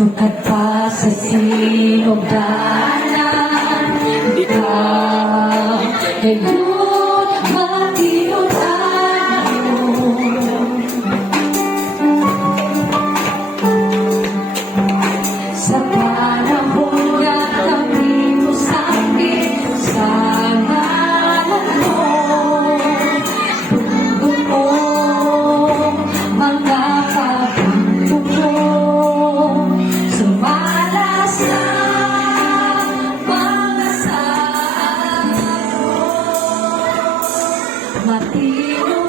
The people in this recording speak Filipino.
Sukat pa sa sinugdanan, ikaw ngayon matinutan mo. Sa panahon na kami mo sakit sa ngalan mo, bundok mo mga kabundok mo, sumalas na mga saan mo, matino